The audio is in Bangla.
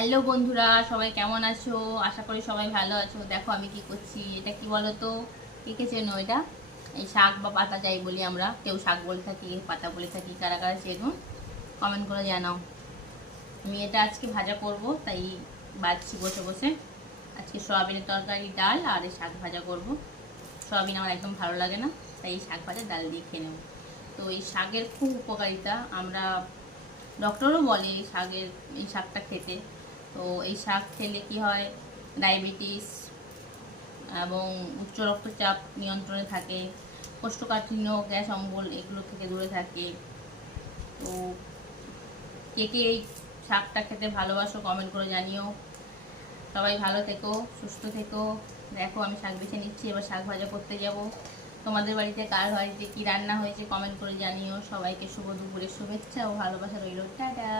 হ্যালো বন্ধুরা, সবাই কেমন আছো? আশা করি সবাই ভালো আছো। দেখো আমি কি করছি, এটা কি বলো তো কে কে চেনো এটা? এই শাক বা পাতা যাই বলি আমরা। কেউ শাক বলে থাকি, পাতা বলে থাকি, কারা কারা চেনো? কমেন্ট করে জানাও। আমি এটা আজকে ভাজা করব, তাই বাজছি বসে বসে। আজকে সয়াবিনের তরকারি, ডাল আর এই শাক ভাজা করব। সয়াবিন আমার একদম ভালো লাগে না, তাই এই শাক ভাজা, ডাল দিয়ে খেয়ে নেব। তো এই শাকের খুব উপকারিতা, আমরা ডক্টরও বলে এই শাকের, এই শাকটা খেতে। তো এই শাক খেলে কি হয়? ডায়াবেটিস এবং উচ্চ রক্তচাপ নিয়ন্ত্রণে থাকে, কোষ্ঠকাঠিন্য, গ্যাস, অম্বল এগুলো থেকে দূরে থাকে। তো কে কে এই শাকটা খেতে ভালোবাসো কমেন্ট করে জানিও। সবাই ভালো থেকো, সুস্থ থেকো। দেখো আমি শাক বেছে নিচ্ছি, এবার শাক ভাজা করতে যাব। তোমাদের বাড়িতে, কার বাড়িতে কি রান্না হয়েছে কমেন্ট করে জানিও। সবাইকে শুভ দুপুরের শুভেচ্ছা ও ভালোবাসা রইল। টাটা!